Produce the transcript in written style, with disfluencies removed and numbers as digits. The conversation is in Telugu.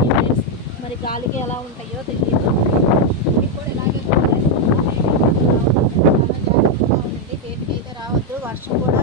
ఫ్రెండ్స్. మరి గాలికి ఎలా ఉంటాయో తెలియదు. మీకు కూడా ఇలాగే ఉంటాయి. చాలా జాగ్రత్తగా ఉండండి. బయటికి అయితే రావద్దు. వర్షం కూడా